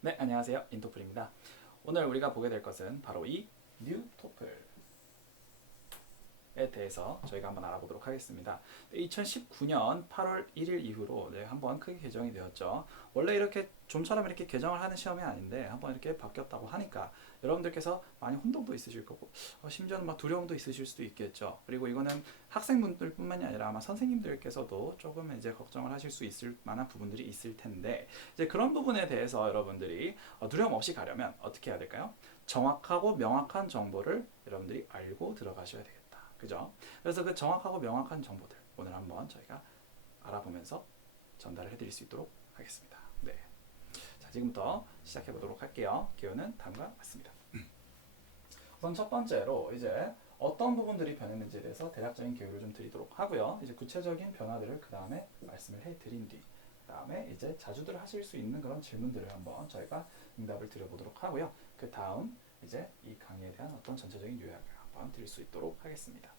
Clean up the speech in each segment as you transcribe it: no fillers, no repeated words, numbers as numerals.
네, 안녕하세요. 인토플입니다. 오늘 우리가 보게 될 것은 바로 이 뉴토플에 대해서 저희가 한번 알아보도록 하겠습니다. 2019년 8월 1일 이후로 한번 크게 개정이 되었죠. 원래 이렇게 좀처럼 이렇게 개정을 하는 시험이 아닌데 한번 이렇게 바뀌었다고 하니까 여러분들께서 많이 혼동도 있으실 거고 심지어는 막 두려움도 있으실 수도 있겠죠. 그리고 이거는 학생분들 뿐만이 아니라 아마 선생님들께서도 조금 이제 걱정을 하실 수 있을 만한 부분들이 있을 텐데 이제 그런 부분에 대해서 여러분들이 두려움 없이 가려면 어떻게 해야 될까요? 정확하고 명확한 정보를 여러분들이 알고 들어가셔야 되겠다. 그죠? 그래서 그 정확하고 명확한 정보들 오늘 한번 저희가 알아보면서 전달을 해드릴 수 있도록 하겠습니다. 네. 자, 지금부터 시작해 보도록 할게요. 기호는 다음과 같습니다. 우선 첫 번째로 이제 어떤 부분들이 변했는지에 대해서 대략적인 기호를 좀 드리도록 하고요. 이제 구체적인 변화들을 그 다음에 말씀을 해드린 뒤, 그 다음에 이제 자주들 하실 수 있는 그런 질문들을 한번 저희가 응답을 드려보도록 하고요. 그 다음 이제 이 강의에 대한 어떤 전체적인 요약을 한번 드릴 수 있도록 하겠습니다.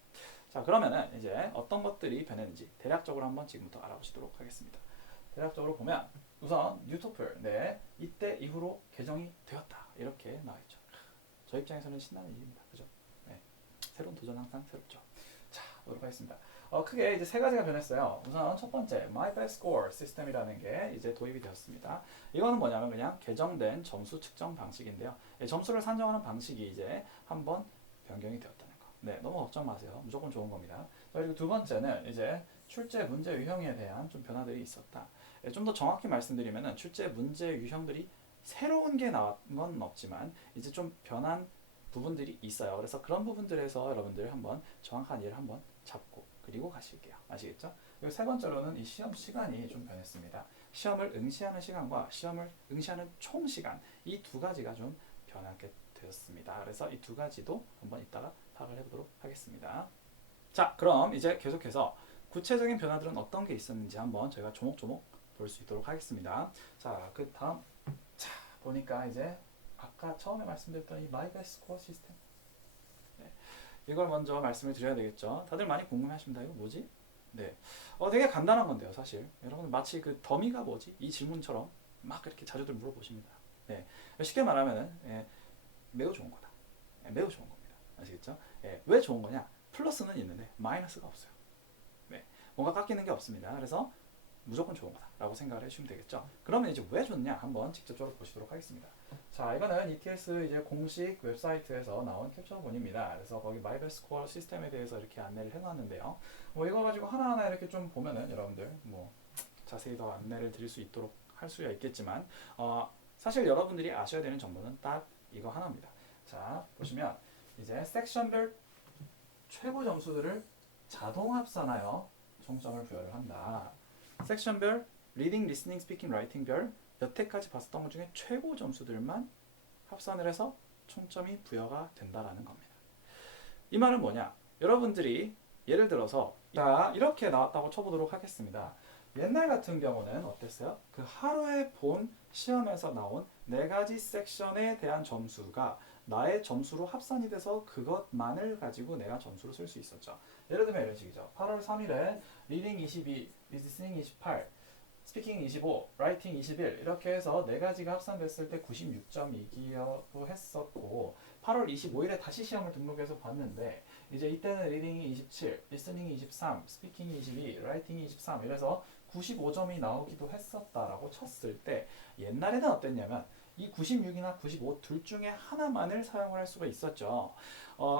자, 그러면은 이제 어떤 것들이 변했는지 대략적으로 한번 지금부터 알아보시도록 하겠습니다. 대략적으로 보면 우선 뉴토플, 네, 이때 이후로 개정이 되었다 이렇게 나와있죠. 저 입장에서는 신나는 일입니다. 그죠? 네, 새로운 도전 항상 새롭죠. 자, 보도록 하겠습니다. 크게 이제 세 가지가 변했어요. 우선 첫 번째, My Best Score 시스템이라는 게 이제 도입이 되었습니다. 이거는 뭐냐면 그냥 개정된 점수 측정 방식인데요. 점수를 산정하는 방식이 이제 한번 변경이 되었다는 거. 네, 너무 걱정 마세요. 무조건 좋은 겁니다. 그리고 두 번째는 이제 출제 문제 유형에 대한 좀 변화들이 있었다. 좀 더 정확히 말씀드리면은 출제 문제 유형들이 새로운 게 나온 건 없지만 이제 좀 변한 부분들이 있어요. 그래서 그런 부분들에서 여러분들 한번 정확한 이해를 한번 잡고 그리고 가실게요. 아시겠죠? 그리고 세 번째로는 이 시험 시간이 좀 변했습니다. 시험을 응시하는 시간과 시험을 응시하는 총 시간 이 두 가지가 좀 변하게 되었습니다. 그래서 이 두 가지도 한번 이따가 파악을 해보도록 하겠습니다. 자, 그럼 이제 계속해서 구체적인 변화들은 어떤 게 있었는지 한번 저희가 조목조목 볼 수 있도록 하겠습니다. 자, 그 다음 보니까 이제 아까 처음에 말씀드렸던 이 My Best Score 시스템, 네, 이걸 먼저 말씀을 드려야 되겠죠. 다들 많이 궁금해하십니다. 이거 뭐지? 네, 되게 간단한 건데요, 사실. 여러분 마치 그 더미가 뭐지? 이 질문처럼 막 이렇게 자주들 물어보십니다. 네, 쉽게 말하면은 매우 좋은 거다. 매우 좋은 겁니다. 아시겠죠? 왜 좋은 거냐? 플러스는 있는데 마이너스가 없어요. 네, 뭔가 깎이는 게 없습니다. 그래서 무조건 좋은 거다라고 생각을 해주시면 되겠죠. 그러면 이제 왜 좋냐 한번 직접적으로 보시도록 하겠습니다. 자, 이거는 ETS 이제 공식 웹사이트에서 나온 캡처본입니다. 그래서 거기 마이베스코어 시스템에 대해서 이렇게 안내를 해놨는데요. 뭐 이거 가지고 하나하나 이렇게 좀 보면은 여러분들 뭐 자세히 더 안내를 드릴 수 있도록 할 수야 있겠지만 사실 여러분들이 아셔야 되는 정보는 딱 이거 하나입니다. 자, 보시면 이제 섹션별 최고 점수들을 자동 합산하여 총점을 부여를 한다. 섹션별 리딩, 리스닝, 스피킹, 라이팅별 여태까지 봤었던 것 중에 최고 점수들만 합산을 해서 총점이 부여가 된다라는 겁니다. 이 말은 뭐냐? 여러분들이 예를 들어서 자, 이렇게 나왔다고 쳐보도록 하겠습니다. 옛날 같은 경우는 어땠어요? 그 하루에 본 시험에서 나온 4가지 섹션에 대한 점수가 나의 점수로 합산이 돼서 그것만을 가지고 내가 점수를 쓸 수 있었죠. 예를 들면 이런 식이죠. 8월 3일에 리딩 22, 리스닝 28, 스피킹 25, 라이팅 21 이렇게 해서 4가지가 합산됐을 때 96점이기도 했었고 8월 25일에 다시 시험을 등록해서 봤는데 이제 이때는 리딩이 27, 리스닝이 23, 스피킹이 22, 라이팅이 23 이래서 95점이 나오기도 했었다라고 쳤을 때 옛날에는 어땠냐면 이 96이나 95 둘 중에 하나만을 사용을 할 수가 있었죠.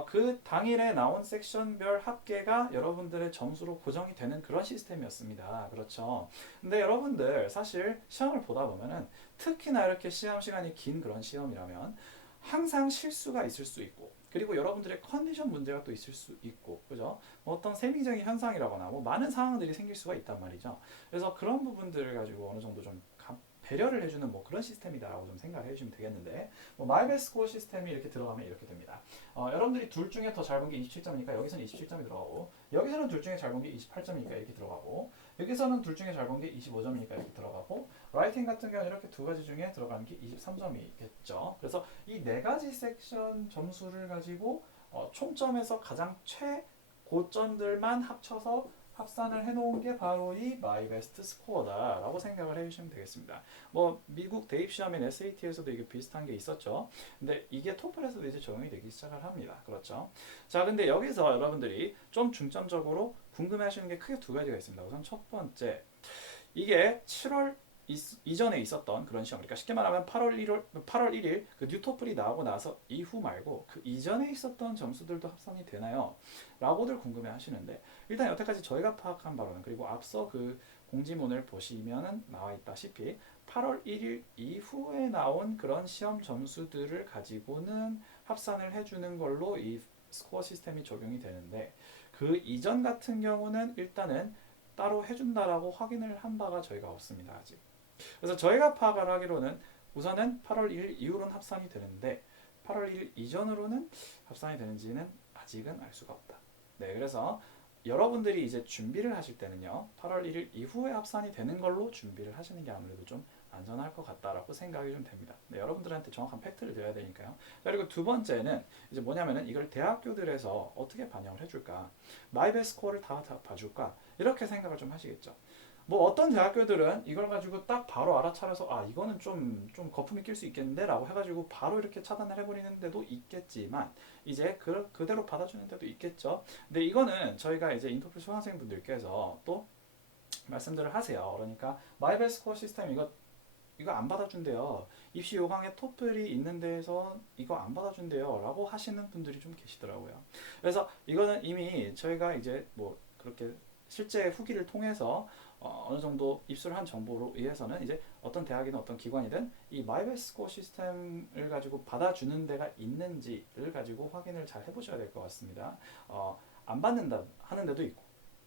그 당일에 나온 섹션별 합계가 여러분들의 점수로 고정이 되는 그런 시스템이었습니다. 그렇죠. 근데 여러분들 사실 시험을 보다 보면은 특히나 이렇게 시험 시간이 긴 그런 시험이라면 항상 실수가 있을 수 있고 그리고 여러분들의 컨디션 문제가 또 있을 수 있고 그죠? 어떤 세미적인 현상이라거나 뭐 많은 상황들이 생길 수가 있단 말이죠. 그래서 그런 부분들을 가지고 어느 정도 좀 배려를 해주는 뭐 그런 시스템이다라고 좀 생각을 해주시면 되겠는데, 뭐 마이베스트 시스템이 이렇게 들어가면 이렇게 됩니다. 여러분들이 둘 중에 더 잘 본 게 27점이니까 여기서는 27점이 들어가고, 여기서는 둘 중에 잘 본 게 28점이니까 이렇게 들어가고, 여기서는 둘 중에 잘 본 게 25점이니까 이렇게 들어가고, 라이팅 같은 경우는 이렇게 두 가지 중에 들어가는 게 23점이겠죠. 그래서 이 네 가지 섹션 점수를 가지고 총점에서 가장 최고점들만 합쳐서 합산을 해놓은 게 바로 이 마이베스트 스코어다라고 생각을 해주시면 되겠습니다. 뭐 미국 대입 시험인 SAT에서도 이게 비슷한 게 있었죠. 근데 이게 토플에서도 이제 적용이 되기 시작을 합니다. 그렇죠? 자, 근데 여기서 여러분들이 좀 중점적으로 궁금해하시는 게 크게 두 가지가 있습니다. 우선 첫 번째, 이게 7월 이전에 있었던 그런 시험, 그러니까 쉽게 말하면 8월 1일 그 뉴토플이 나오고 나서 이후 말고 그 이전에 있었던 점수들도 합산이 되나요? 라고들 궁금해 하시는데, 일단 여태까지 저희가 파악한 바로는, 그리고 앞서 그 공지문을 보시면은 나와 있다시피 8월 1일 이후에 나온 그런 시험 점수들을 가지고는 합산을 해주는 걸로 이 스코어 시스템이 적용이 되는데, 그 이전 같은 경우는 일단은 따로 해준다라고 확인을 한 바가 저희가 없습니다, 아직. 그래서 저희가 파악을 하기로는 우선은 8월 1일 이후로는 합산이 되는데 8월 1일 이전으로는 합산이 되는지는 아직은 알 수가 없다. 네, 그래서 여러분들이 이제 준비를 하실 때는요, 8월 1일 이후에 합산이 되는 걸로 준비를 하시는 게 아무래도 좀 안전할 것 같다라고 생각이 좀 됩니다. 네, 여러분들한테 정확한 팩트를 드려야 되니까요. 그리고 두 번째는 이제 뭐냐면은 이걸 대학교들에서 어떻게 반영을 해줄까, 마이베스트 스코어를 다 봐줄까, 이렇게 생각을 좀 하시겠죠. 뭐 어떤 대학교들은 이걸 가지고 딱 바로 알아차려서 아 이거는 좀 거품이 낄 수 있겠는데 라고 해가지고 바로 이렇게 차단을 해버리는 데도 있겠지만, 이제 그대로 받아주는 데도 있겠죠. 근데 이거는 저희가 이제 인터플 수강생분들께서 또 말씀들을 하세요. 그러니까 마이베스트 스코어 시스템 이거 안 받아준대요. 입시 요강에 토플이 있는 데에서 이거 안 받아준대요 라고 하시는 분들이 좀 계시더라고요. 그래서 이거는 이미 저희가 이제 뭐 그렇게 실제 후기를 통해서 어느 정도 입수를 한 정보로 의해서는 이제 어떤 대학이든 어떤 기관이든 이 마이베스트 스코어 시스템을 가지고 받아주는 데가 있는지를 가지고 확인을 잘 해보셔야 될 것 같습니다. 안 받는다 하는 데도 있고,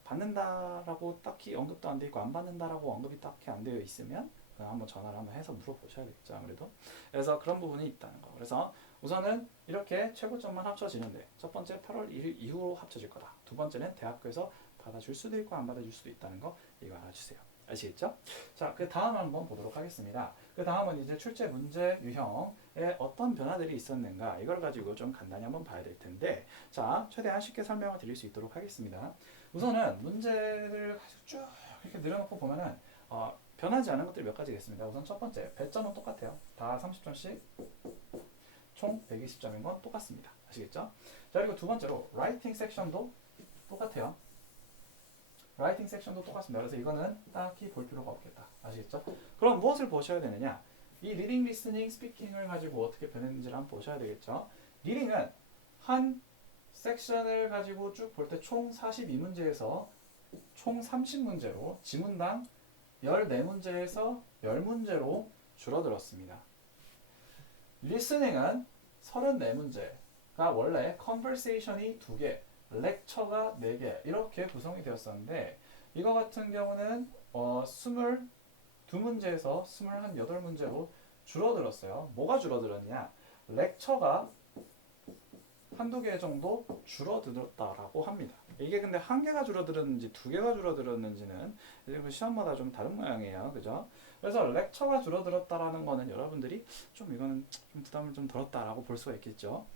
받는다라고 딱히 언급도 안 돼 있고 안 받는다라고 언급이 딱히 안 되어 있으면 한번 전화를 한번 해서 물어보셔야겠죠, 아무래도. 그래서 그런 부분이 있다는 거. 그래서 우선은 이렇게 최고점만 합쳐지는데, 첫 번째 8월 1일 이후로 합쳐질 거다. 두 번째는 대학교에서 받아줄 수도 있고 안 받아줄 수도 있다는 거, 이거 알아주세요. 아시겠죠? 자, 그 다음 한번 보도록 하겠습니다. 그 다음은 이제 출제 문제 유형에 어떤 변화들이 있었는가, 이걸 가지고 좀 간단히 한번 봐야 될 텐데, 자, 최대한 쉽게 설명을 드릴 수 있도록 하겠습니다. 우선은 문제를 쭉 이렇게 늘어놓고 보면은 변하지 않은 것들이 몇 가지가 있습니다. 우선 첫 번째, 배점은 똑같아요. 다 30점씩 총 120점인 건 똑같습니다. 아시겠죠? 자, 그리고 두 번째로 라이팅 섹션도 똑같아요. 라이팅 섹션도 똑같습니다. 그래서 이거는 딱히 볼 필요가 없겠다. 아시겠죠? 그럼 무엇을 보셔야 되느냐? 이 리딩, 리스닝, 스피킹을 가지고 어떻게 변했는지를 한번 보셔야 되겠죠? 리딩은 한 섹션을 가지고 쭉 볼 때 총 42문제에서 총 30문제로 지문당 14문제에서 10문제로 줄어들었습니다. 리스닝은 34문제가 원래 컨버세이션이 2개, 렉처가 4개 이렇게 구성이 되었었는데, 이거 같은 경우는 22문제에서 28문제로 줄어들었어요. 뭐가 줄어들었냐? 렉처가 한두 개 정도 줄어들었다라고 합니다. 이게 근데 한 개가 줄어들었는지 두 개가 줄어들었는지는 시험마다 좀 다른 모양이에요. 그죠? 그래서 렉처가 줄어들었다라는 거는 여러분들이 좀 이거는 좀 부담을 좀 덜었다라고 볼 수가 있겠죠.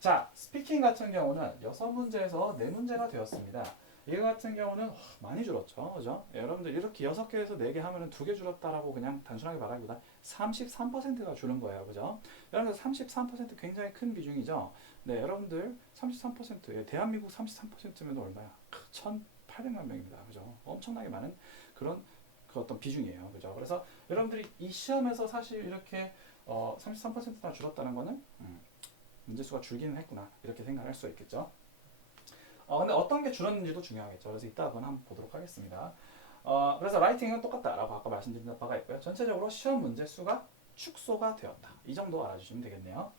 자, 스피킹 같은 경우는 6문제에서 4문제가 되었습니다. 이거 같은 경우는 많이 줄었죠. 그죠? 여러분들 이렇게 6개에서 4개 하면은 2개 줄었다라고 그냥 단순하게 말하기보다 33%가 줄은 거예요. 그죠? 여러분들 33% 굉장히 큰 비중이죠. 네, 여러분들 33%, 대한민국 33%면 얼마야? 1,800만 명입니다. 그죠? 엄청나게 많은 그런 그 어떤 비중이에요. 그죠? 그래서 여러분들이 이 시험에서 사실 이렇게 33%나 줄었다는 거는 문제수가 줄기는 했구나, 이렇게 생각할 수 있겠죠. 근데 어떤 게 줄었는지도 중요하겠죠. 그래서 이따 그건 한번 보도록 하겠습니다. 그래서 라이팅은 똑같다라고 아까 말씀드린 바가 있고요. 전체적으로 시험 문제 수가 축소가 되었다. 이 정도 알아주시면 되겠네요.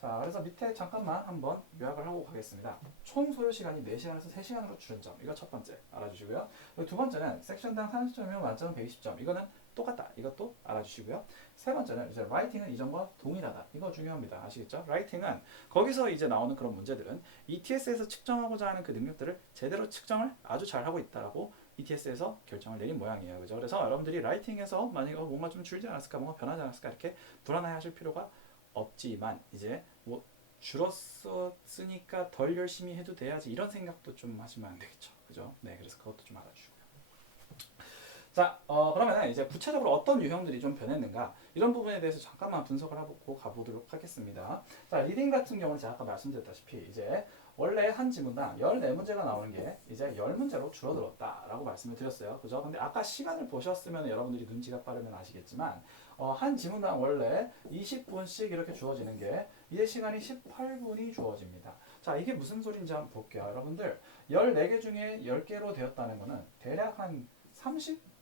자, 그래서 밑에 잠깐만 한번 요약을 하고 가겠습니다. 총 소요 시간이 4시간에서 3시간으로 줄은 점, 이거 첫 번째 알아주시고요. 두 번째는 섹션당 30점이면 만점은 120점. 이거는 똑같다. 이것도 알아주시고요. 세 번째는 이제 라이팅은 이전과 동일하다. 이거 중요합니다. 아시겠죠? 라이팅은 거기서 이제 나오는 그런 문제들은 ETS에서 측정하고자 하는 그 능력들을 제대로 측정을 아주 잘 하고 있다라고 ETS에서 결정을 내린 모양이에요. 그죠? 그래서 여러분들이 라이팅에서 만약에 뭔가 좀 줄지 않았을까, 뭔가 변하지 않았을까 이렇게 불안해 하실 필요가 없지만 이제 뭐 줄었으니까 덜 열심히 해도 돼야지 이런 생각도 좀 하시면 안 되겠죠. 그죠? 네, 그래서 그것도 좀 알아주시고요. 자, 그러면 이제 구체적으로 어떤 유형들이 좀 변했는가 이런 부분에 대해서 잠깐만 분석을 하고 가보도록 하겠습니다. 자, 리딩 같은 경우는 제가 아까 말씀드렸다시피 이제 원래 한 지문당 14문제가 나오는 게 이제 10문제로 줄어들었다라고 말씀을 드렸어요. 그죠? 근데 아까 시간을 보셨으면 여러분들이 눈치가 빠르면 아시겠지만 한 지문당 원래 20분씩 이렇게 주어지는 게 이제 시간이 18분이 주어집니다. 자, 이게 무슨 소리인지 한번 볼게요. 여러분들 14개 중에 10개로 되었다는 거는 대략 한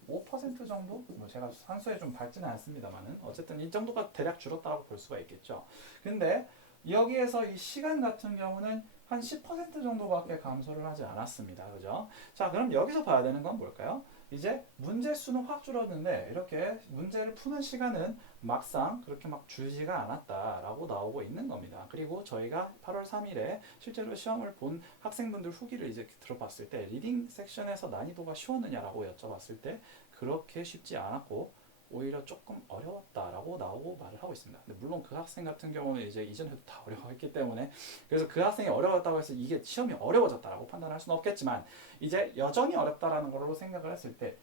5% 정도? 뭐 제가 산수에 좀 밝지는 않습니다만은 어쨌든 이 정도가 대략 줄었다고 볼 수가 있겠죠. 근데 여기에서 이 시간 같은 경우는 한 10% 정도밖에 감소를 하지 않았습니다. 그죠? 자, 그럼 여기서 봐야 되는 건 뭘까요? 이제 문제 수는 확 줄었는데 이렇게 문제를 푸는 시간은 막상 그렇게 막 줄지가 않았다라고 나오고 있는 겁니다. 그리고 저희가 8월 3일에 실제로 시험을 본 학생분들 후기를 이제 들어봤을 때 리딩 섹션에서 난이도가 쉬웠느냐라고 여쭤봤을 때 그렇게 쉽지 않았고 오히려 조금 어려웠다라고 나오고 말을 하고 있습니다. 근데 물론 그 학생 같은 경우는 이제 이전에도 다 어려워했기 때문에 그래서 그 학생이 어려웠다고 해서 이게 시험이 어려워졌다라고 판단할 수는 없겠지만 이제 여전히 어렵다라는 걸로 생각을 했을 때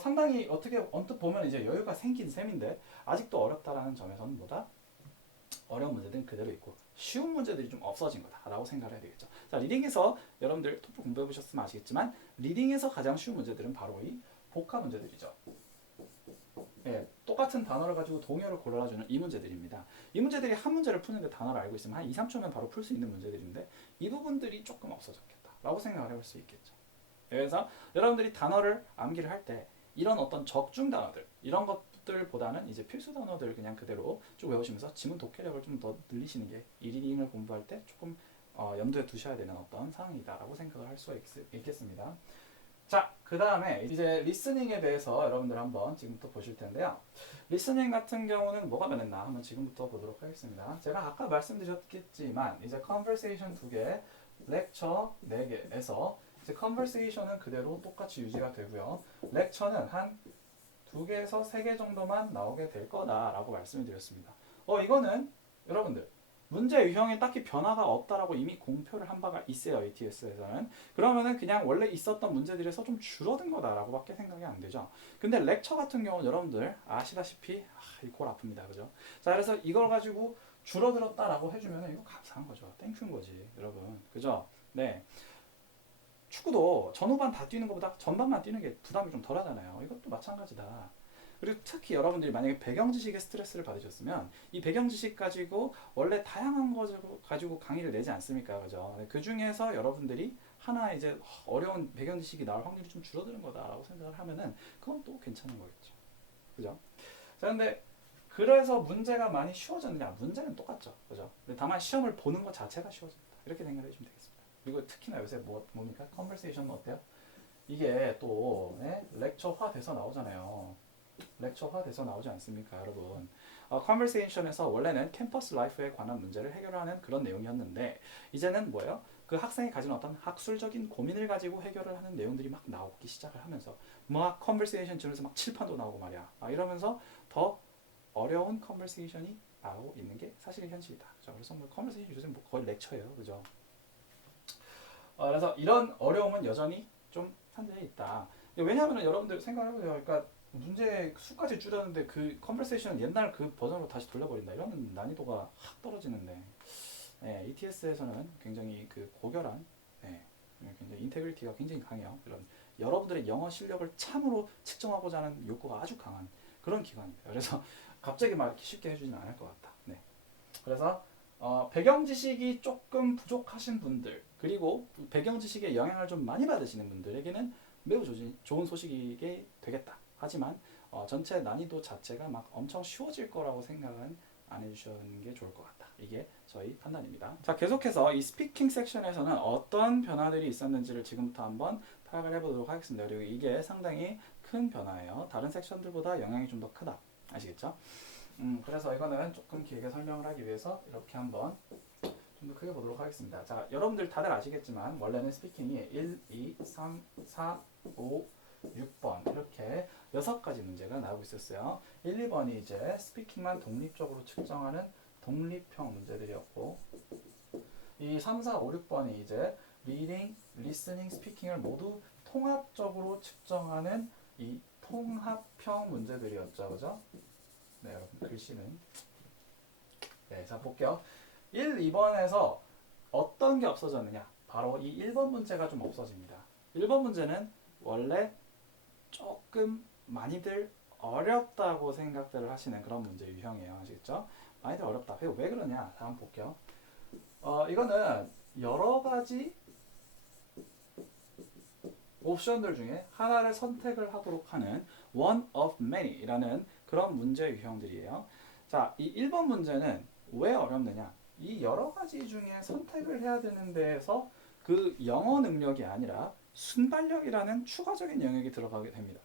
상당히 어떻게 언뜻 보면 이제 여유가 생긴 셈인데 아직도 어렵다라는 점에서는 뭐다? 어려운 문제들은 그대로 있고 쉬운 문제들이 좀 없어진 거다라고 생각을 해야 되겠죠. 자, 리딩에서 여러분들 토플 공부해 보셨으면 아시겠지만 리딩에서 가장 쉬운 문제들은 바로 이 복합 문제들이죠. 예, 똑같은 단어를 가지고 동요를 골라주는 이 문제들입니다. 이 문제들이 한 문제를 푸는데 단어를 알고 있으면 한 2, 3초면 바로 풀 수 있는 문제들인데 이 부분들이 조금 없어졌겠다라고 생각을 해볼 수 있겠죠. 그래서 여러분들이 단어를 암기를 할 때 이런 어떤 적중 단어들 이런 것들보다는 이제 필수 단어들 그냥 그대로 쭉 외우시면서 지문 독해력을 좀 더 늘리시는 게 이 리딩을 공부할 때 조금 염두에 두셔야 되는 어떤 상황이다라고 생각을 할 수 있겠습니다. 자, 그 다음에 이제 리스닝에 대해서 여러분들 한번 지금부터 보실 텐데요. 리스닝 같은 경우는 뭐가 변했나 한번 지금부터 보도록 하겠습니다. 제가 아까 말씀드렸겠지만 이제 컨버세이션 2개, 렉처 4개에서 이제 컨버세이션은 그대로 똑같이 유지가 되고요. 렉처는 한 2개에서 3개 정도만 나오게 될 거다라고 말씀을 드렸습니다. 이거는 여러분들 문제 유형에 딱히 변화가 없다라고 이미 공표를 한 바가 있어요. ATS에서는. 그러면은 그냥 원래 있었던 문제들에서 좀 줄어든 거다라고 밖에 생각이 안 되죠. 근데 렉처 같은 경우는 여러분들 아시다시피 이 골 아픕니다. 그죠? 자, 그래서 이걸 가지고 줄어들었다라고 해주면 이거 감사한 거죠. 땡큐인 거지. 여러분. 그죠? 네. 축구도 전후반 다 뛰는 것보다 전반만 뛰는 게 부담이 좀 덜 하잖아요. 이것도 마찬가지다. 그리고 특히 여러분들이 만약에 배경 지식에 스트레스를 받으셨으면 이 배경 지식 가지고 원래 다양한 거 가지고 강의를 내지 않습니까? 그죠? 그 중에서 여러분들이 하나 이제 어려운 배경 지식이 나올 확률이 좀 줄어드는 거다라고 생각을 하면은 그건 또 괜찮은 거겠죠. 그죠? 자, 근데 그래서 문제가 많이 쉬워졌느냐? 문제는 똑같죠. 그죠? 근데 다만 시험을 보는 것 자체가 쉬워집니다. 이렇게 생각해 주시면 되겠습니다. 그리고 특히나 요새 뭡니까? 컨버세이션은 어때요? 이게 또 렉처화 돼서 나오잖아요. 렉처화 돼서 나오지 않습니까, 여러분? 컨버세이션에서 원래는 캠퍼스 라이프에 관한 문제를 해결하는 그런 내용이었는데 이제는 뭐예요? 그 학생이 가진 어떤 학술적인 고민을 가지고 해결을 하는 내용들이 막 나오기 시작을 하면서 막 컨버세이션 중에서 막 칠판도 나오고 말이야. 이러면서 더 어려운 컨버세이션이 나오고 있는 게 사실의 현실이다. 그래서 뭐 컨버세이션 요새 뭐 거의 렉처예요, 그죠? 그래서 이런 어려움은 여전히 좀 산재해 있다. 왜냐하면 여러분들 생각해보세요. 그러니까 문제 수까지 줄였는데 그 컨버세이션 옛날 그 버전으로 다시 돌려버린다. 이러면 난이도가 확 떨어지는데 ETS에서는 굉장히 그 고결한 굉장히 인테그리티가 굉장히 강해요. 이런 여러분들의 영어 실력을 참으로 측정하고자 하는 욕구가 아주 강한 그런 기관입니다. 그래서 갑자기 막 이렇게 쉽게 해주지는 않을 것 같다. 네. 그래서 배경 지식이 조금 부족하신 분들 그리고 배경 지식의 영향을 좀 많이 받으시는 분들에게는 매우 좋은 소식이 되겠다. 하지만 전체 난이도 자체가 막 엄청 쉬워질 거라고 생각은 안 해주시는 게 좋을 것 같다. 이게 저희 판단입니다. 자, 계속해서 이 스피킹 섹션에서는 어떤 변화들이 있었는지를 지금부터 한번 파악을 해보도록 하겠습니다. 그리고 이게 상당히 큰 변화예요. 다른 섹션들보다 영향이 좀 더 크다. 아시겠죠? 그래서 이거는 조금 길게 설명을 하기 위해서 이렇게 한번 좀 더 크게 보도록 하겠습니다. 자, 여러분들 다들 아시겠지만 원래는 스피킹이 1, 2, 3, 4, 5, 6번 이렇게 6가지 문제가 나오고 있었어요. 1, 2번이 이제 스피킹만 독립적으로 측정하는 독립형 문제들이었고 이 3, 4, 5, 6번이 이제 리딩, 리스닝, 스피킹을 모두 통합적으로 측정하는 이 통합형 문제들이었죠. 그죠? 네, 여러분 글씨는 네, 자 볼게요. 1, 2번에서 어떤 게 없어졌느냐? 바로 이 1번 문제가 좀 없어집니다. 1번 문제는 원래 조금 많이들 어렵다고 생각들을 하시는 그런 문제 유형이에요. 아시겠죠? 많이들 어렵다. 왜 그러냐? 다음 볼게요. 이거는 여러 가지 옵션들 중에 하나를 선택을 하도록 하는 one of many라는 그런 문제 유형들이에요. 자, 이 1번 문제는 왜 어렵느냐? 이 여러 가지 중에 선택을 해야 되는 데에서 그 영어 능력이 아니라 순발력이라는 추가적인 영역이 들어가게 됩니다.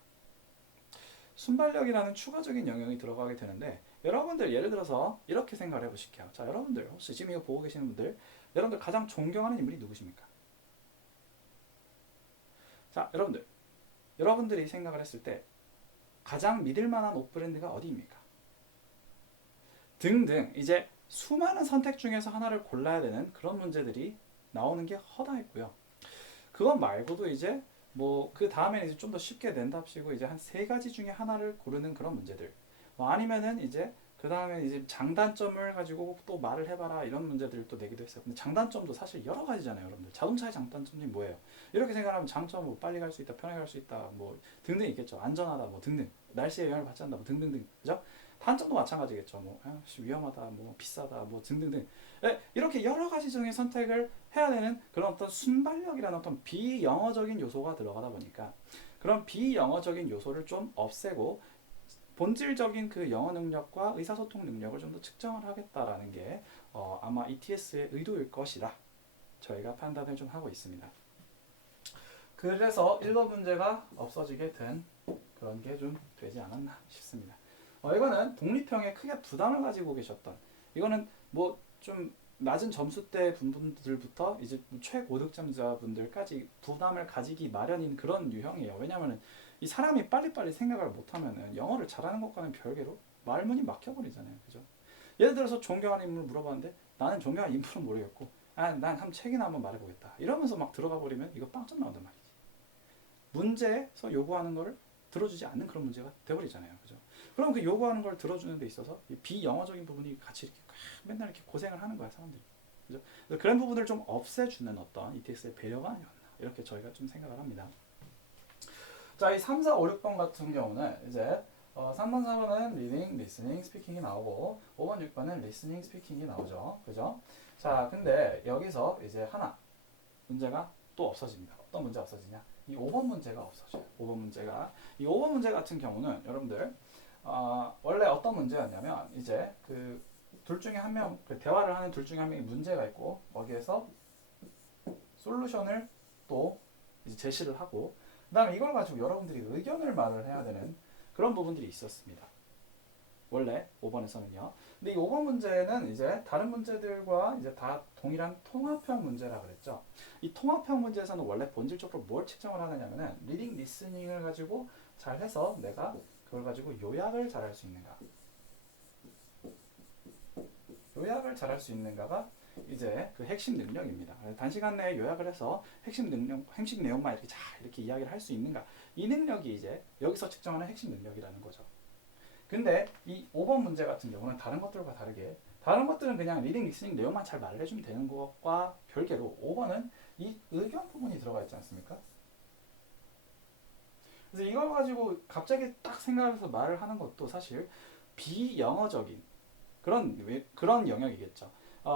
순발력이라는 추가적인 영역이 들어가게 되는데 여러분들 예를 들어서 이렇게 생각을 해보실게요. 자, 여러분들 혹시 지금 이거 보고 계시는 분들 여러분들 가장 존경하는 인물이 누구십니까? 자, 여러분들이 생각을 했을 때 가장 믿을 만한 옷 브랜드가 어디입니까? 등등 이제 수많은 선택 중에서 하나를 골라야 되는 그런 문제들이 나오는 게 허다했고요. 그것 말고도 이제 뭐 그 다음에는 이제 좀 더 쉽게 낸답시고 이제 한 3가지 중에 하나를 고르는 그런 문제들. 뭐 아니면은 이제 그 다음에 이제 장단점을 가지고 또 말을 해봐라 이런 문제들을 또 내기도 했어요. 근데 장단점도 사실 여러 가지잖아요, 여러분들. 자동차의 장단점이 뭐예요? 이렇게 생각하면 장점은 뭐 빨리 갈 수 있다, 편하게 갈 수 있다, 뭐 등등 있겠죠. 안전하다, 뭐 등등. 날씨에 영향을 받지 않는다, 뭐 등등등. 그죠? 단점도 마찬가지겠죠. 뭐 위험하다, 뭐 비싸다, 뭐 등등등. 이렇게 여러 가지 중에 선택을 해야 되는 그런 어떤 순발력이라는 어떤 비영어적인 요소가 들어가다 보니까 그런 비영어적인 요소를 좀 없애고 본질적인 그 영어 능력과 의사소통 능력을 좀 더 측정을 하겠다라는 게 아마 ETS의 의도일 것이라 저희가 판단을 좀 하고 있습니다. 그래서 1번 문제가 없어지게 된 그런 게 좀 되지 않았나 싶습니다. 이거는 독립형에 크게 부담을 가지고 계셨던 이거는 뭐 좀 낮은 점수대 분들부터 이제 최고득점자 분들까지 부담을 가지기 마련인 그런 유형이에요. 왜냐하면 이 사람이 빨리빨리 생각을 못하면은 영어를 잘하는 것과는 별개로 말문이 막혀버리잖아요. 그죠? 예를 들어서 존경하는 인물을 물어봤는데 나는 존경하는 인물은 모르겠고 난 한번 책이나 한번 말해보겠다 이러면서 막 들어가 버리면 이거 빵점 나온단 말이지. 문제에서 요구하는 거를 들어주지 않는 그런 문제가 돼버리잖아요. 그죠? 그럼 그 요구하는 걸 들어주는 데 있어서 이 비영어적인 부분이 같이 이렇게 맨날 이렇게 고생을 하는 거야, 사람들이. 그죠? 그래서 그런 부분을 좀 없애주는 어떤 ETS의 배려가 아니었나. 이렇게 저희가 좀 생각을 합니다. 자, 이 3, 4, 5, 6번 같은 경우는 이제 3번, 4번은 리딩, 리스닝, 스피킹이 나오고 5번, 6번은 리스닝, 스피킹이 나오죠. 그죠? 자, 근데 여기서 이제 하나 문제가 또 없어집니다. 어떤 문제 없어지냐? 이 5번 문제가 없어져요. 5번 문제가 이 5번 문제 같은 경우는 여러분들 원래 어떤 문제였냐면 이제 그 둘 중에 한 명, 그 대화를 하는 둘 중에 한 명이 문제가 있고 거기에서 솔루션을 또 이제 제시를 하고 그다음에 이걸 가지고 여러분들이 의견을 말을 해야 되는 그런 부분들이 있었습니다. 원래 5번에서는요. 근데 이 5번 문제는 이제 다른 문제들과 이제 다 동일한 통합형 문제라 그랬죠. 이 통합형 문제에서는 원래 본질적으로 뭘 측정을 하느냐면은 리딩, 리스닝을 가지고 잘 해서 내가 그걸 가지고 요약을 잘 할 수 있는가. 요약을 잘 할 수 있는가가 이제 그 핵심 능력입니다. 단시간 내에 요약을 해서 핵심 내용만 이렇게 잘 이렇게 이야기를 할 수 있는가. 이 능력이 이제 여기서 측정하는 핵심 능력이라는 거죠. 근데 이 5번 문제 같은 경우는 다른 것들과 다르게 다른 것들은 그냥 리딩, 리스닝 내용만 잘 말을 해주면 되는 것과 별개로 5번은 이 의견 부분이 들어가 있지 않습니까? 그래서 이걸 가지고 갑자기 딱 생각해서 말을 하는 것도 사실 비영어적인 그런 영역이겠죠.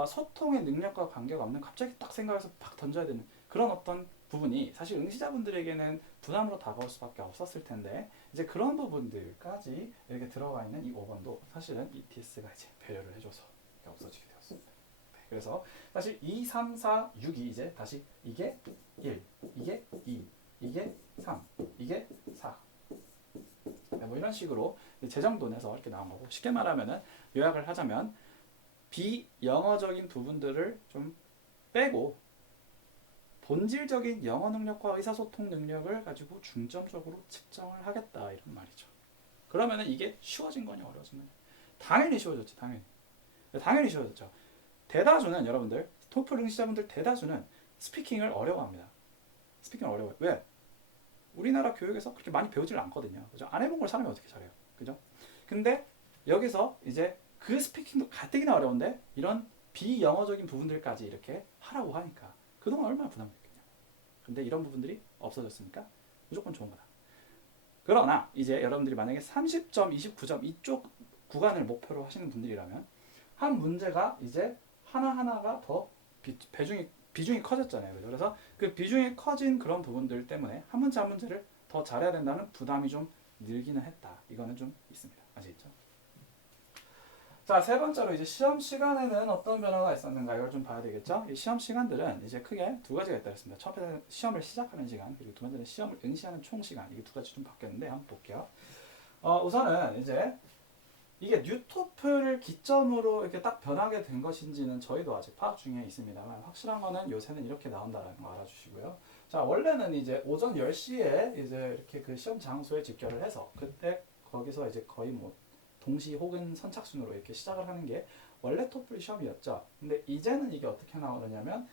소통의 능력과 관계가 없는 갑자기 딱 생각해서 팍 던져야 되는 그런 어떤 부분이 사실 응시자분들에게는 부담으로 다가올 수밖에 없었을 텐데 이제 그런 부분들까지 이렇게 들어가 있는 이 5번도 사실은 ETS가 이제 배려를 해줘서 없어지게 되었습니다. 네, 그래서 사실 2, 3, 4, 6이 이제 다시 이게 1, 이게 2, 이게 3, 이게 4 뭐 이런 식으로 재정돈에서 이렇게 나온 거고 쉽게 말하면은 요약을 하자면 비영어적인 부분들을 좀 빼고 본질적인 영어 능력과 의사소통 능력을 가지고 중점적으로 측정을 하겠다 이런 말이죠. 그러면은 이게 쉬워진 거냐 어려워진 거냐? 당연히 쉬워졌지 당연히 쉬워졌죠. 대다수는 여러분들 토플 응시자분들 대다수는 스피킹을 어려워합니다. 스피킹을 어려워요. 왜? 우리나라 교육에서 그렇게 많이 배우질 않거든요. 그죠? 안 해본 걸 사람이 어떻게 잘해요? 그죠? 근데 여기서 이제 그 스피킹도 가뜩이나 어려운데 이런 비영어적인 부분들까지 이렇게 하라고 하니까 그동안 얼마나 부담됐겠냐. 근데 이런 부분들이 없어졌으니까 무조건 좋은 거다. 그러나 이제 여러분들이 만약에 30점, 29점 이쪽 구간을 목표로 하시는 분들이라면 한 문제가 이제 하나하나가 더 비중이 커졌잖아요. 그죠? 그래서 그 비중이 커진 그런 부분들 때문에 한 문제 한 문제를 더 잘해야 된다는 부담이 좀 늘기는 했다. 이거는 좀 있습니다. 아시겠죠? 자, 세 번째로 이제 시험 시간에는 어떤 변화가 있었는가 이걸 좀 봐야 되겠죠? 이 시험 시간들은 이제 크게 두 가지가 있다 그랬습니다. 첫 번째는 시험을 시작하는 시간, 그리고 두 번째는 시험을 응시하는 총 시간. 이게 두 가지 좀 바뀌었는데 한번 볼게요. 우선은 이제 이게 뉴토플을 기점으로 이렇게 딱 변하게 된 것인지는 저희도 아직 파악 중에 있습니다만 확실한 거는 요새는 이렇게 나온다라는 거 알아주시고요. 자, 원래는 이제 오전 10시에 이제 이렇게 그 시험 장소에 집결을 해서 그때 거기서 이제 거의 뭐 동시 혹은 선착순으로 이렇게 시작을 하는 게 원래 토플 시험이었죠. 근데 이제는 이게 어떻게 나오느냐면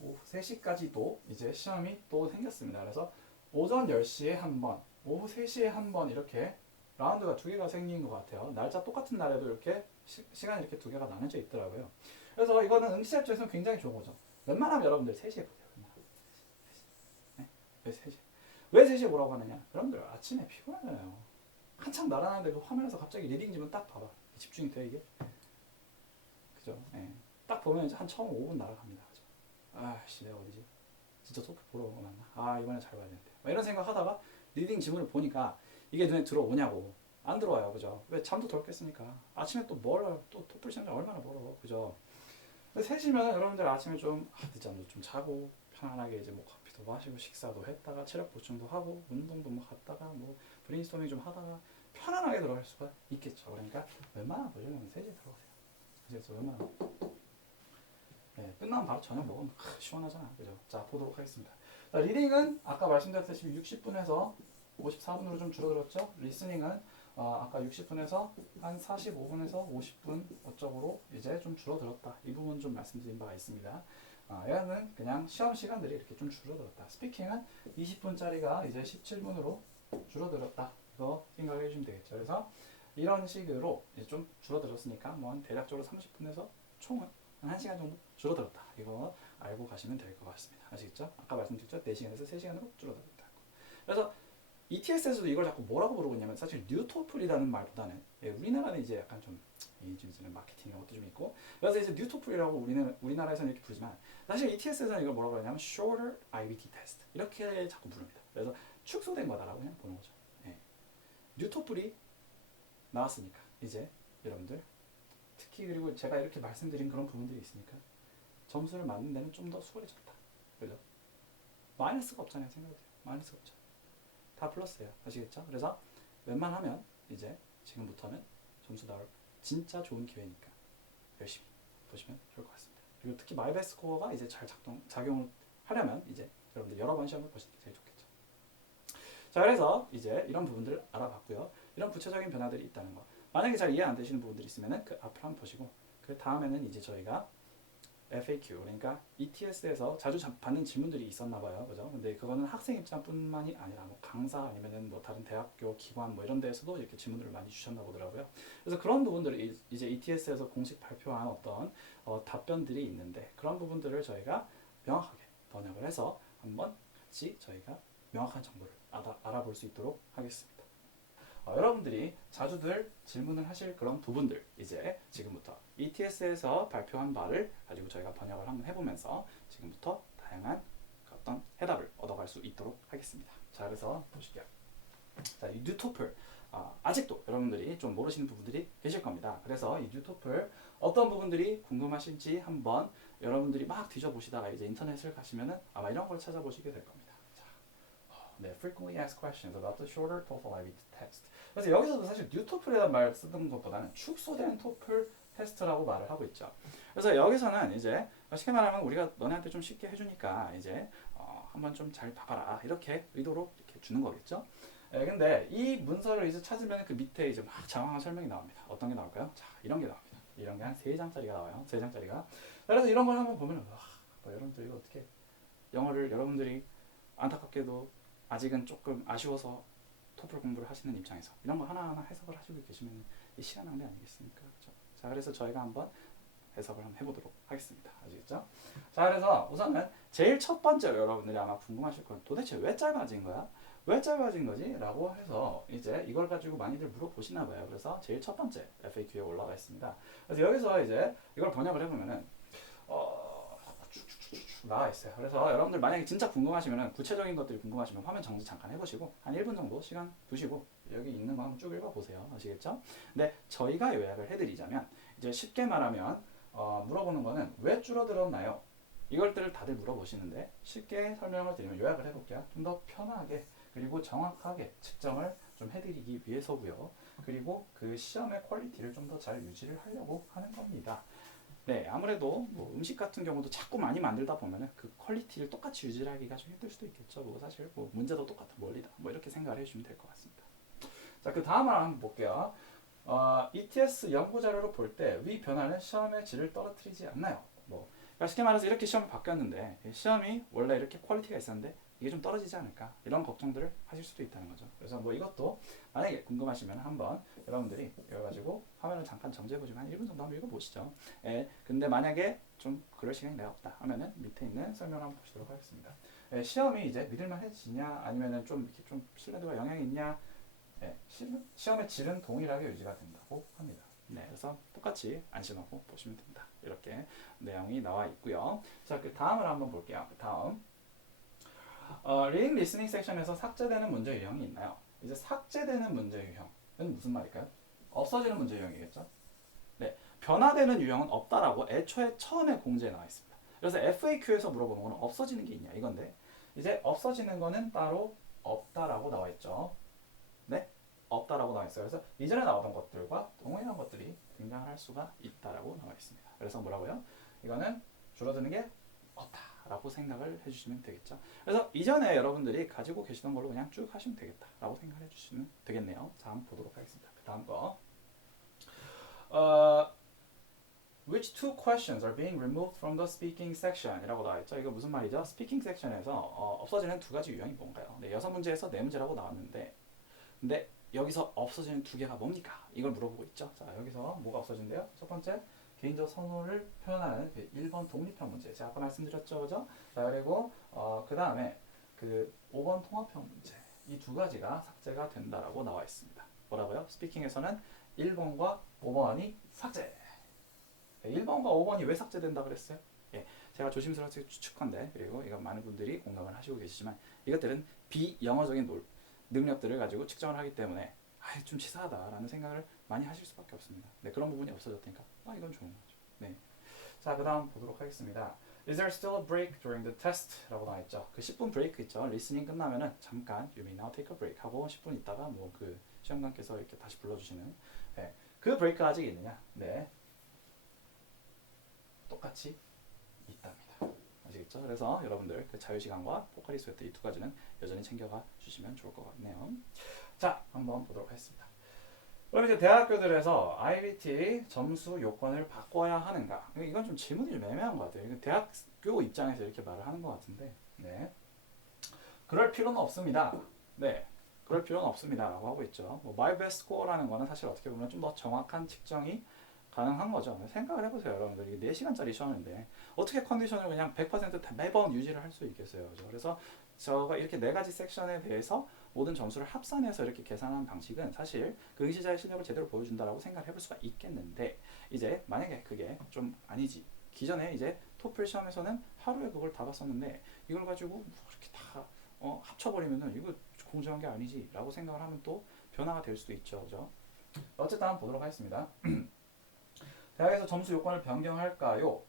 오후 3시까지도 이제 시험이 또 생겼습니다. 그래서 오전 10시에 한 번, 오후 3시에 한 번 이렇게 라운드가 두 개가 생긴 것 같아요. 날짜 똑같은 날에도 이렇게 시간이 이렇게 두 개가 나눠져 있더라고요. 그래서 이거는 응시자 입장에서는 굉장히 좋은 거죠. 웬만하면 여러분들 3시에 보세요. 그냥. 네? 왜 3시? 왜 3시에 보라고 하느냐? 여러분들 아침에 피곤하잖아요. 한참 날아가는데 그 화면에서 갑자기 리딩지면 딱 봐봐. 집중이 돼 이게? 그죠? 예. 딱 보면 한 처음 5분 날아갑니다. 그죠? 아씨 내가 어디지? 진짜 토플 보러 갔나? 아 이번에 잘 봐야 되는데. 이런 생각하다가 리딩 지문을 보니까 이게 눈에 들어오냐고. 안 들어와요. 그죠? 왜 잠도 덜 깼으니까. 아침에 또 멀어요. 또 토플 시험장 얼마나 멀어. 그죠? 3시면 여러분들 아침에 좀 늦잠도 좀 자고 편안하게 이제 뭐 커피도 마시고 식사도 했다가 체력 보충도 하고 운동도 뭐 갔다가 뭐 브레인스토밍 좀 하다가 편안하게 들어갈 수가 있겠죠. 그러니까 웬만하면 보려면 3시에 들어가세요. 그래서 웬만하면 네, 끝나면 바로 저녁 먹으면 시원하잖아. 그죠? 자, 보도록 하겠습니다. 자, 리딩은 아까 말씀드렸듯이 60분에서 54분으로 좀 줄어들었죠. 리스닝은 아까 60분에서 한 45분에서 50분 어쩌고로 이제 좀 줄어들었다. 이 부분 좀 말씀드린 바가 있습니다. 얘는 그냥 시험 시간들이 이렇게 좀 줄어들었다. 스피킹은 20분짜리가 이제 17분으로 줄어들었다. 이거 생각해 주시면 되겠죠. 그래서 이런 식으로 이제 좀 줄어들었으니까 뭐 대략적으로 30분에서 총은 한 1시간 정도 줄어들었다. 이거 알고 가시면 될 것 같습니다. 아시겠죠? 아까 말씀드렸죠? 4시간에서 3시간으로 줄어들었다. 그래서 ETS에서도 이걸 자꾸 뭐라고 부르고 있냐면 사실 뉴토플이라는 말보다는 우리나라는 이제 약간 좀 마케팅 이런 것도 좀 있고 그래서 이제 뉴토플이라고 우리나라에서는 이렇게 부르지만 사실 ETS에서는 이걸 뭐라고 하냐면 Shorter IBT Test 이렇게 자꾸 부릅니다. 그래서 축소된 거다라고 그냥 보는 거죠. 예. 뉴토플이 나왔으니까 이제 여러분들 특히 그리고 제가 이렇게 말씀드린 그런 부분들이 있으니까 점수를 맞는 데는 좀 더 수월해졌다. 그죠? 마이너스가 없잖아요. 생각해보세요. 마이너스가 없죠. 다 플러스예요. 아시겠죠? 그래서 웬만하면 이제 지금부터는 점수 나올 진짜 좋은 기회니까 열심히 보시면 좋을 것 같습니다. 그리고 특히 마이베스트 스코어가 이제 잘 작용을 하려면 이제 여러분들 여러 번 시험을 보시는 게 제일 좋겠죠. 자, 그래서 이제 이런 부분들을 알아봤고요. 이런 구체적인 변화들이 있다는 거. 만약에 잘 이해 안 되시는 부분들이 있으면은 그 앞을 한번 보시고 그 다음에는 이제 저희가 FAQ 그러니까 ETS에서 자주 받는 질문들이 있었나 봐요. 그죠? 근데 그거는 학생 입장뿐만이 아니라 뭐 강사 아니면은 뭐 다른 대학교 기관 뭐 이런 데에서도 이렇게 질문들을 많이 주셨나 보더라고요. 그래서 그런 부분들을 이제 ETS에서 공식 발표한 어떤 답변들이 있는데 그런 부분들을 저희가 명확하게 번역을 해서 한번 같이 저희가 명확한 정보를 알아볼 수 있도록 하겠습니다. 여러분들이 자주들 질문을 하실 그런 부분들 이제 지금부터 ETS에서 발표한 바를 가지고 저희가 번역을 한번 해보면서 지금부터 다양한 어떤 해답을 얻어갈 수 있도록 하겠습니다. 자, 그래서 보실게요. 자, 이 뉴토플 아직도 여러분들이 좀 모르시는 부분들이 계실 겁니다. 그래서 이 뉴토플 어떤 부분들이 궁금하신지 한번 여러분들이 막 뒤져보시다가 이제 인터넷을 가시면은 아마 이런 걸 찾아보시게 될 겁니다. 네, frequently asked questions about the shorter TOEFL IBT test. 그래서 여기서도 사실 뉴토플이라는 말 쓰는 것보다는 축소된 토플 테스트라고 말을 하고 있죠. 그래서 여기서는 이제 쉽게 말하면 우리가 너네한테 좀 쉽게 해주니까 이제 한번 좀 잘 봐봐라 이렇게 의도로 이렇게 주는 거겠죠. 근데 이 문서를 이제 찾으면 그 밑에 이제 막 장황한 설명이 나옵니다. 어떤 게 나올까요? 자, 이런 게 나옵니다. 이런 게 한 3장짜리가 나와요. 3장짜리가. 그래서 이런 걸 한번 보면 여러분들 이거 어떻게 영어를 여러분들이 안타깝게도 아직은 조금 아쉬워서 토플 공부를 하시는 입장에서 이런 거 하나하나 해석을 하시고 계시면 이 시간 낭비 아니겠습니까? 그렇죠? 자, 그래서 저희가 한번 해석을 한번 해보도록 하겠습니다. 아시겠죠? 자, 그래서 우선은 제일 첫 번째로 여러분들이 아마 궁금하실 건 도대체 왜 짧아진 거야? 왜 짧아진 거지? 라고 해서 이제 이걸 가지고 많이들 물어보시나 봐요. 그래서 제일 첫 번째 FAQ에 올라가 있습니다. 그래서 여기서 이제 이걸 번역을 해보면은 나와 있어요. 그래서 여러분들 만약에 진짜 궁금하시면 구체적인 것들이 궁금하시면 화면 정지 잠깐 해보시고 한 1분 정도 시간 두시고 여기 있는 거 한번 쭉 읽어보세요. 아시겠죠? 근데 저희가 요약을 해드리자면 이제 쉽게 말하면 물어보는 거는 왜 줄어들었나요? 이걸들을 다들 물어보시는데 쉽게 설명을 드리면 요약을 해볼게요. 좀 더 편하게 그리고 정확하게 측정을 좀 해드리기 위해서고요. 그리고 그 시험의 퀄리티를 좀 더 잘 유지를 하려고 하는 겁니다. 네, 아무래도 뭐 음식 같은 경우도 자꾸 많이 만들다 보면은 그 퀄리티를 똑같이 유지를 하기가 좀 힘들 수도 있겠죠. 뭐 사실 뭐 문제도 똑같은 원리다. 뭐 이렇게 생각을 해주시면 될 것 같습니다. 자, 그 다음을 한번 볼게요. ETS 연구 자료로 볼 때 위 변화는 시험의 질을 떨어뜨리지 않나요? 뭐 그러니까 쉽게 말해서 이렇게 시험이 바뀌었는데 시험이 원래 이렇게 퀄리티가 있었는데 이게 좀 떨어지지 않을까 이런 걱정들을 하실 수도 있다는 거죠. 그래서 뭐 이것도 만약에 궁금하시면 한번 여러분들이 이거 가지고 화면을 잠깐 정지해보시고 한 1분 정도 한번 읽어보시죠. 근데 만약에 좀 그럴 시간이 내가 없다 하면은 밑에 있는 설명을 한번 보시도록 하겠습니다. 시험이 이제 믿을만해지냐 아니면은 좀 이렇게 좀 신뢰도가 영향이 있냐? 시험의 질은 동일하게 유지가 된다고 합니다. 네, 그래서 똑같이 안심하고 보시면 된다. 이렇게 내용이 나와 있고요. 자, 그 다음을 한번 볼게요. 그 다음 리딩 리스닝 섹션에서 삭제되는 문제 유형이 있나요? 이제 삭제되는 문제 유형은 무슨 말일까요? 없어지는 문제 유형이겠죠? 네, 변화되는 유형은 없다라고 애초에 처음에 공지에 나와 있습니다. 그래서 FAQ에서 물어보는 건 없어지는 게 있냐 이건데 이제 없어지는 거는 따로 없다라고 나와 있죠. 네, 없다라고 나와 있어요. 그래서 이전에 나오던 것들과 동일한 것들이 등장할 수가 있다라고 나와 있습니다. 그래서 뭐라고요? 이거는 줄어드는 게 없다라고 생각을 해주시면 되겠죠. 그래서 이전에 여러분들이 가지고 계시던 걸로 그냥 쭉 하시면 되겠다라고 생각해 주시면 되겠네요. 자, 한번 보도록 하겠습니다. 그 다음 거. Which two questions are being removed from the speaking section? 이라고 나와있죠. 이거 무슨 말이죠? 스피킹 섹션에서 없어지는 두 가지 유형이 뭔가요? 네, 6문제에서 4문제라고 나왔는데 근데 여기서 없어지는 두 개가 뭡니까? 이걸 물어보고 있죠. 자, 여기서 뭐가 없어진대요? 첫 번째, 개인적 선호를 표현하는 그 1번 독립형 문제. 제가 아까 말씀드렸죠, 그죠? 자, 그리고 그 다음에 그 5번 통합형 문제. 이 두 가지가 삭제가 된다라고 나와 있습니다. 뭐라고요? 스피킹에서는 1번과 5번이 삭제. 1번과 5번이 왜 삭제된다 그랬어요? 제가 조심스럽게 추측한데 그리고 이건 많은 분들이 공감을 하시고 계시지만 이것들은 비영어적인 능력들을 가지고 측정을 하기 때문에 좀 치사하다라는 생각을 많이 하실 수밖에 없습니다. 네, 그런 부분이 없어졌으니까 이건 좋은 거죠. 네. 자, 그 다음 보도록 하겠습니다. Is there still a break during the test? 라고 나와있죠. 그 10분 브레이크 있죠. 리스닝 끝나면은 잠깐 You may now take a break 하고 10분 있다가 뭐 그 시험관께서 이렇게 다시 불러주시는 그 브레이크 아직 있느냐? 네, 똑같이 있답니다. 아시겠죠? 그래서 여러분들 그 자유시간과 포카리 스웨트 이 두 가지는 여전히 챙겨가 주시면 좋을 것 같네요. 자, 한번 보도록 하겠습니다. 그럼 이제 대학교들에서 IBT 점수 요건을 바꿔야 하는가? 이건 좀 질문이 좀 애매한 것 같아요. 대학교 입장에서 이렇게 말을 하는 것 같은데, 네, 그럴 필요는 없습니다. 네, 그럴 필요는 없습니다라고 하고 있죠. 뭐 My Best Score라는 거는 사실 어떻게 보면 좀 더 정확한 측정이 가능한 거죠. 생각을 해보세요, 여러분들. 이게 4시간짜리 시험인데 어떻게 컨디션을 그냥 100% 매번 유지를 할 수 있겠어요. 그죠? 그래서 저가 이렇게 4가지 섹션에 대해서 모든 점수를 합산해서 이렇게 계산한 방식은 사실 그 응시자의 실력을 제대로 보여준다라고 생각을 해볼 수가 있겠는데 이제 만약에 그게 좀 아니지. 기존에 이제 토플 시험에서는 하루에 그걸 다 봤었는데 이걸 가지고 뭐 이렇게 다 합쳐버리면은 이거 공정한 게 아니지 라고 생각을 하면 또 변화가 될 수도 있죠. 그죠? 어쨌든 한번 보도록 하겠습니다. 대학에서 점수 요건을 변경할까요?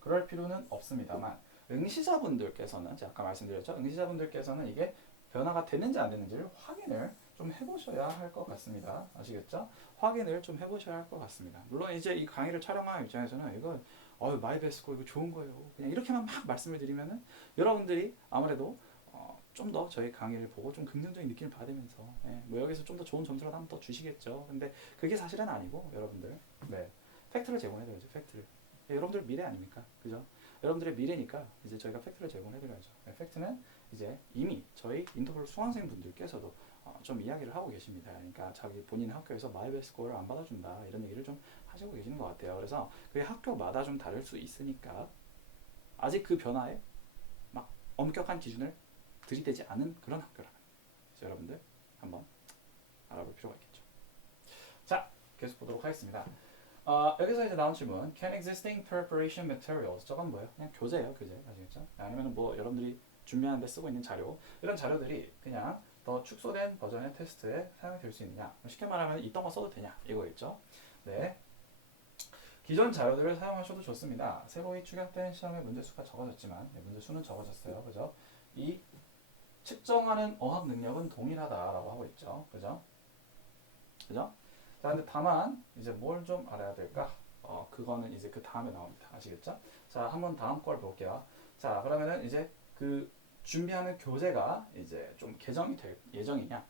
그럴 필요는 없습니다만 응시자분들께서는 제가 아까 말씀드렸죠. 응시자분들께서는 이게 변화가 됐는지 안 됐는지를 확인을 좀 해보셔야 할 것 같습니다. 아시겠죠? 확인을 좀 해보셔야 할 것 같습니다. 물론 이제 이 강의를 촬영하는 입장에서는 이거 마이베스코 이거 좋은 거예요. 그냥 이렇게만 막 말씀을 드리면은 여러분들이 아무래도 좀 더 저희 강의를 보고 좀 긍정적인 느낌을 받으면서 뭐 여기서 좀 더 좋은 점수를 한번 더 주시겠죠. 근데 그게 사실은 아니고 여러분들 팩트를 제공해드려야죠. 팩트를. 여러분들 미래 아닙니까? 그죠? 여러분들의 미래니까 이제 저희가 팩트를 제공해드려야죠. 팩트는 이제 이미 저희 인터벌 수강생분들께서도 좀 이야기를 하고 계십니다. 그러니까 자기 본인 학교에서 마이베스트 스코어를 안 받아준다 이런 얘기를 좀 하시고 계시는 것 같아요. 그래서 그게 학교마다 좀 다를 수 있으니까 아직 그 변화에 막 엄격한 기준을 들이대지 않은 그런 학교라면 여러분들 한번 알아볼 필요가 있겠죠. 자, 계속 보도록 하겠습니다. 여기서 이제 나온 질문, Can existing preparation materials, 저건 뭐예요? 그냥 교재예요, 교재. 아시겠죠? 아니면 뭐 여러분들이 준비하는데 쓰고 있는 자료, 이런 자료들이 그냥 더 축소된 버전의 테스트에 사용이 될 수 있느냐? 쉽게 말하면 있던 거 써도 되냐? 이거겠죠? 네. 기존 자료들을 사용하셔도 좋습니다. 새로이 추격된 시험의 문제 수가 적어졌지만, 문제 수는 적어졌어요, 그죠? 이 측정하는 어학 능력은 동일하다라고 하고 있죠, 그죠? 그죠? 자, 근데 다만 이제 뭘 좀 알아야 될까? 그거는 이제 그 다음에 나옵니다. 아시겠죠? 자, 한번 다음 걸 볼게요. 자, 그러면은 이제 그 준비하는 교재가 이제 좀 개정이 될 예정이냐?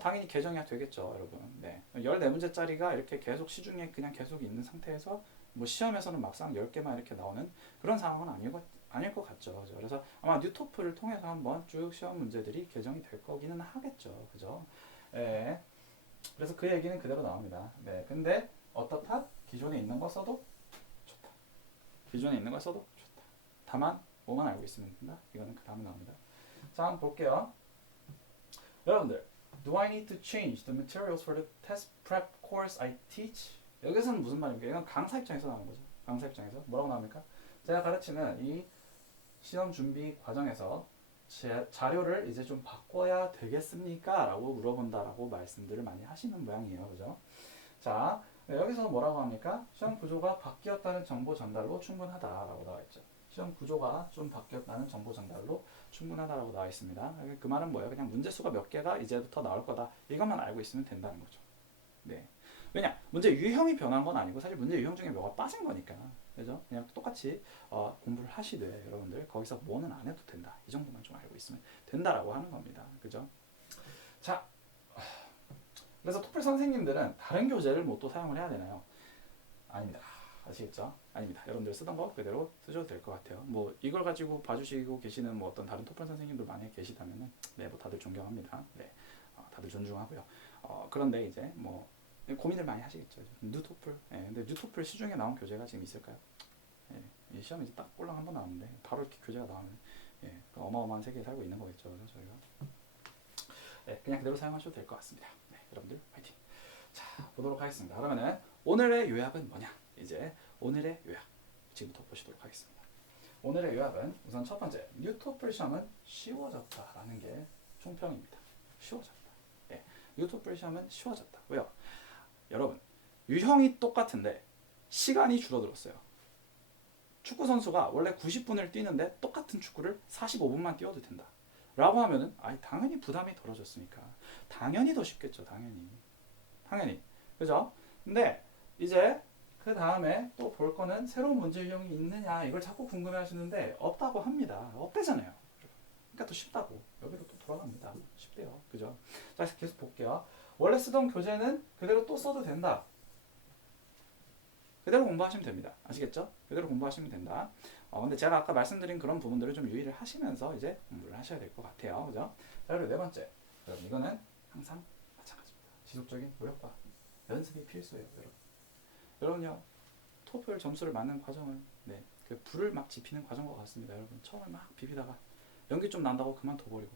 당연히 개정이 되겠죠, 여러분. 네. 14문제짜리가 이렇게 계속 시중에 그냥 계속 있는 상태에서 뭐 시험에서는 막상 10개만 이렇게 나오는 그런 상황은 아닐 것 같죠. 그죠? 그래서 아마 뉴토프를 통해서 한번 쭉 시험 문제들이 개정이 될 거기는 하겠죠. 그죠? 예. 그래서 그 얘기는 그대로 나옵니다. 네, 근데 어떻다? 기존에 있는 거 써도 좋다. 기존에 있는 거 써도 좋다. 다만 뭐만 알고 있으면 된다. 이거는 그 다음에 나옵니다. 자, 한번 볼게요. 여러분들, Do I need to change the materials for the test prep course I teach? 여기서는 무슨 말입니까? 이건 강사 입장에서 나오는 거죠. 강사 입장에서 뭐라고 나옵니까? 제가 가르치는 이 시험 준비 과정에서 자료를 이제 좀 바꿔야 되겠습니까? 라고 물어본다라고 말씀들을 많이 하시는 모양이에요. 그죠? 자, 여기서 뭐라고 합니까? 시험 구조가 바뀌었다는 정보 전달로 충분하다라고 나와 있죠. 시험 구조가 좀 바뀌었다는 정보 전달로 충분하다라고 나와 있습니다. 그 말은 뭐예요? 그냥 문제 수가 몇 개가 이제부터 나올 거다. 이것만 알고 있으면 된다는 거죠. 네. 왜냐? 문제 유형이 변한 건 아니고 사실 문제 유형 중에 뭐가 빠진 거니까. 그죠? 그냥 똑같이 공부를 하시되 여러분들 거기서 뭐는 안 해도 된다. 이 정도만 좀 알고 있으면 된다라고 하는 겁니다. 그죠? 자, 그래서 토플 선생님들은 다른 교재를 뭐 또 사용을 해야 되나요? 아닙니다. 아시겠죠? 아닙니다. 여러분들 쓰던 거 그대로 쓰셔도 될 것 같아요. 뭐 이걸 가지고 봐주시고 계시는 뭐 어떤 다른 토플 선생님들 만약에 계시다면은 뭐 다들 존경합니다. 네, 다들 존중하고요. 그런데 이제 뭐 고민을 많이 하시겠죠. 뉴토플. 근데 뉴토플 시중에 나온 교재가 지금 있을까요? 이 시험이 이제 딱 꼴랑 한번 나왔는데 바로 이렇게 교재가 나오면 그 어마어마한 세계에 살고 있는 거겠죠. 그래서 저희가 그냥 그대로 사용하셔도 될 것 같습니다. 여러분들 파이팅. 자, 보도록 하겠습니다. 그러면은 오늘의 요약은 뭐냐? 이제 오늘의 요약 지금부터 보시도록 하겠습니다. 오늘의 요약은 우선 첫 번째, 뉴토플 시험은 쉬워졌다라는 게 총평입니다. 쉬워졌다. 뉴토플 시험은 쉬워졌다. 왜요? 여러분, 유형이 똑같은데 시간이 줄어들었어요. 축구 선수가 원래 90분을 뛰는데 똑같은 축구를 45분만 뛰어도 된다. 라고 하면은 당연히 부담이 덜어졌으니까 당연히 더 쉽겠죠. 당연히. 그죠? 근데 이제 그 다음에 또 볼 거는 새로운 문제 유형이 있느냐 이걸 자꾸 궁금해 하시는데 없다고 합니다. 없대잖아요. 그러니까 더 쉽다고. 여기로 또 돌아갑니다. 쉽대요. 그죠? 자, 계속 볼게요. 원래 쓰던 교재는 그대로 또 써도 된다. 그대로 공부하시면 됩니다. 아시겠죠? 그대로 공부하시면 된다. 근데 제가 아까 말씀드린 그런 부분들을 좀 유의를 하시면서 이제 공부를 하셔야 될 것 같아요. 그죠? 자, 그리고 네 번째. 여러분, 이거는 항상 마찬가지입니다. 지속적인 노력과 연습이 필수예요, 여러분. 여러분요, 토플 점수를 맞는 과정은 그 불을 막 지피는 과정과 같습니다. 여러분, 처음에 막 비비다가 연기 좀 난다고 그만둬버리고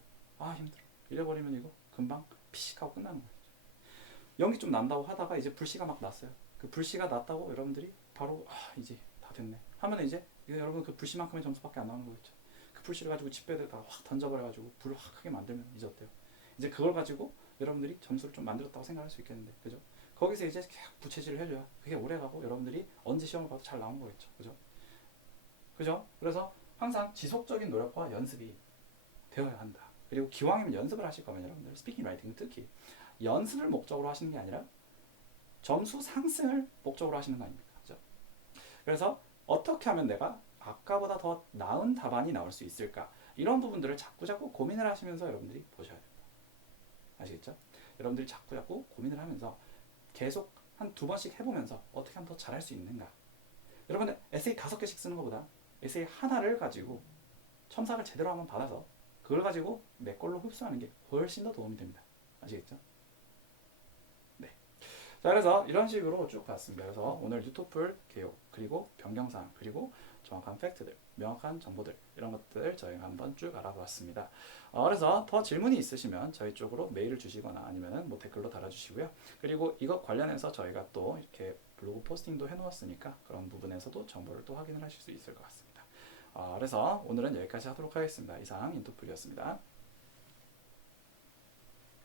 힘들어. 이래버리면 이거 금방 피식하고 끝나는 거예요. 연기 좀 난다고 하다가 이제 불씨가 막 났어요. 그 불씨가 났다고 여러분들이 바로 이제 다 됐네 하면 이제 여러분 그 불씨만큼의 점수밖에 안 나오는 거겠죠. 그 불씨를 가지고 집배에다가 확 던져버려가지고 불을 확 크게 만들면 이제 어때요? 이제 그걸 가지고 여러분들이 점수를 좀 만들었다고 생각할 수 있겠는데, 그죠? 거기서 이제 계속 부채질을 해줘야 그게 오래가고 여러분들이 언제 시험을 봐도 잘 나온 거겠죠. 그죠? 그래서 항상 지속적인 노력과 연습이 되어야 한다. 그리고 기왕이면 연습을 하실 거면 여러분들 스피킹 라이팅 특히 연습을 목적으로 하시는 게 아니라 점수 상승을 목적으로 하시는 거 아닙니까? 그죠? 그래서 어떻게 하면 내가 아까보다 더 나은 답안이 나올 수 있을까? 이런 부분들을 자꾸 고민을 하시면서 여러분들이 보셔야 됩니다. 아시겠죠? 여러분들이 자꾸 고민을 하면서 계속 한 두 번씩 해보면서 어떻게 하면 더 잘할 수 있는가? 여러분은 에세이 5개씩 쓰는 것보다 에세이 하나를 가지고 첨삭을 제대로 한번 받아서 그걸 가지고 내 걸로 흡수하는 게 훨씬 더 도움이 됩니다. 아시겠죠? 네. 자, 그래서 이런 식으로 쭉 봤습니다. 그래서 오늘 뉴토플 개요, 그리고 변경사항, 그리고 정확한 팩트들, 명확한 정보들, 이런 것들 저희가 한번 쭉 알아보았습니다. 그래서 더 질문이 있으시면 저희 쪽으로 메일을 주시거나 아니면 뭐 댓글로 달아주시고요. 그리고 이것 관련해서 저희가 또 이렇게 블로그 포스팅도 해놓았으니까 그런 부분에서도 정보를 또 확인을 하실 수 있을 것 같습니다. 그래서 오늘은 여기까지 하도록 하겠습니다. 이상 인토플이었습니다.